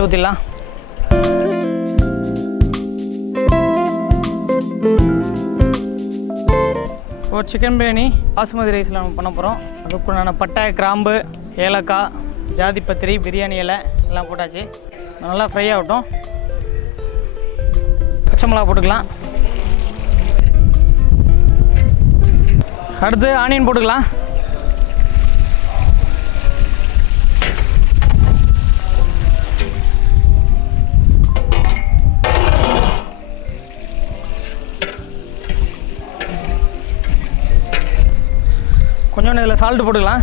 Oil ஊற்றிடலாம். ஒரு chicken biryani basmati ரைஸில் நம்ம பண்ண போகிறோம். அதுக்குண்டான பட்டை, கிராம்பு, ஏலக்காய், ஜாதிப்பத்திரி, பிரியாணி இலை எல்லாம் போட்டாச்சு. நல்லா ஃப்ரை ஆகட்டும். பச்சை மிளகா போட்டுக்கலாம். அடுத்து ஆனியன் போட்டுக்கலாம். கொஞ்சோண்டு இதில் சால்ட்டு போட்டுக்கலாம்.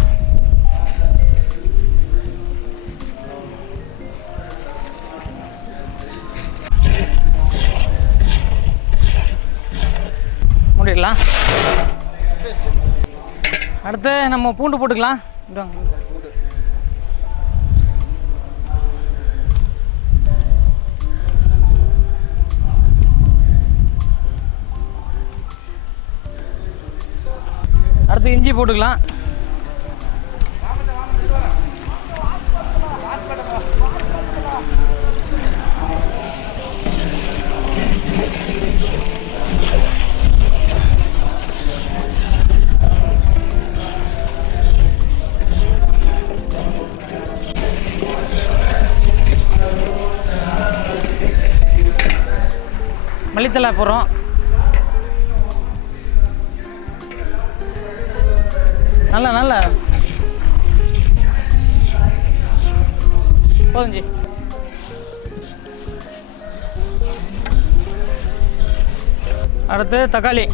மூடிடலாம். அடுத்து நம்ம பூண்டு போட்டுக்கலாம். அடுத்து இஞ்சி போட்டுக்கலாம். மல்லித்தலை போடுறோம். நல்லா போதுஞ்சி. அடுத்து தக்காளி.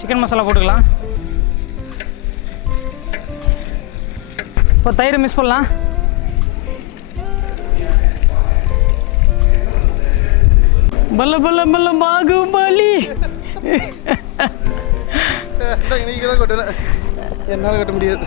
சிக்கன் மசாலா போட்டுக்கலாம். இப்போ தயிர் மிக்ஸ் பண்ணலாம். பல்ல பல்ல பல்ல பாகுபலி. என்னால் கட்ட முடியாது.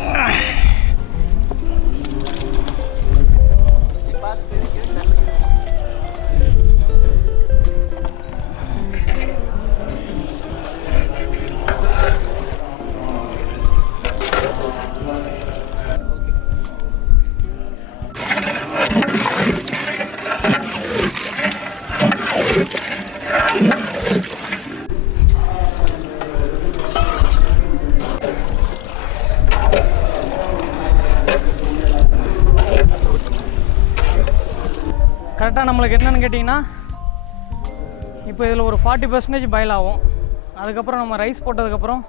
கரெக்டாக நம்மளுக்கு என்னென்னு கேட்டிங்கன்னா, இப்போ இதில் ஒரு 40% பாயில் ஆகும். அதுக்கப்புறம் நம்ம ரைஸ் போட்டதுக்கப்புறம்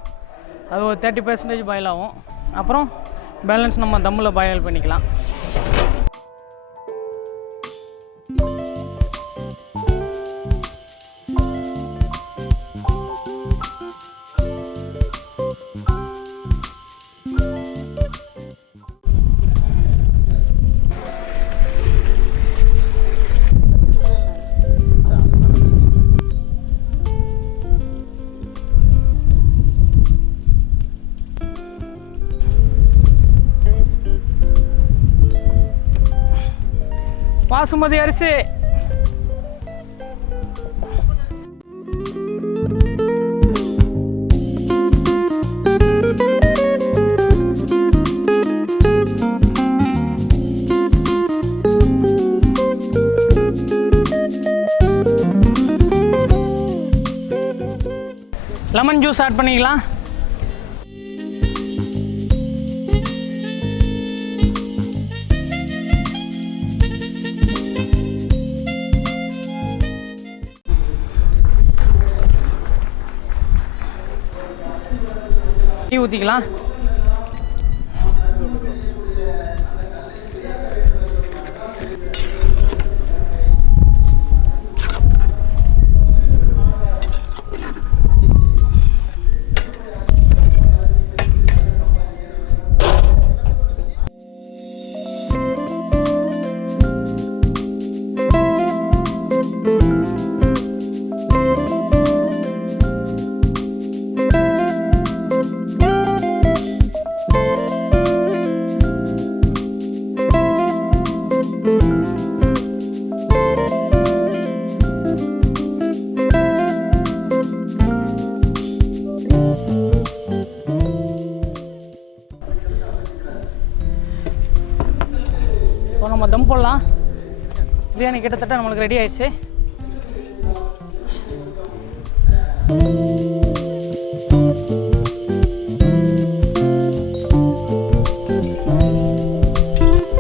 அது ஒரு 30% பாயில் ஆகும். அப்புறம் பேலன்ஸ் நம்ம தம்மில் பாயில் பண்ணிக்கலாம். பாசுமதி அரிசி. லெமன் ஜூஸ் ஆட் பண்ணிக்கலாம். டீ ஊற்றிக்கலாம். தம் போடலாம். பிரியாணி கிட்டத்தட்ட நம்மளுக்கு ரெடி ஆயிடுச்சு.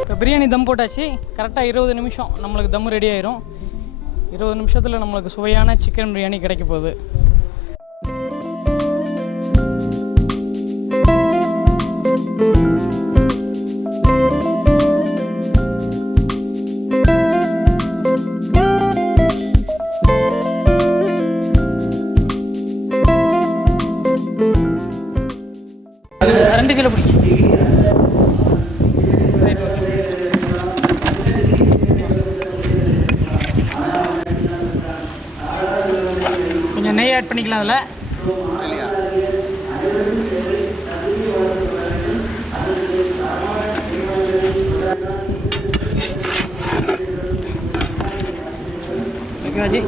இப்போ பிரியாணி தம் போட்டாச்சு. கரெக்டாக 20 நிமிஷம் நம்மளுக்கு தம் ரெடி ஆயிரும். 20 நிமிஷத்தில் நம்மளுக்கு சுவையான சிக்கன் பிரியாணி கிடைக்க போகுது. ரெண்டு கிலோ பிடிக்கும். கொஞ்சம் நெய் ஆட் பண்ணிக்கலாம் அதில். ஓகேவாஜி.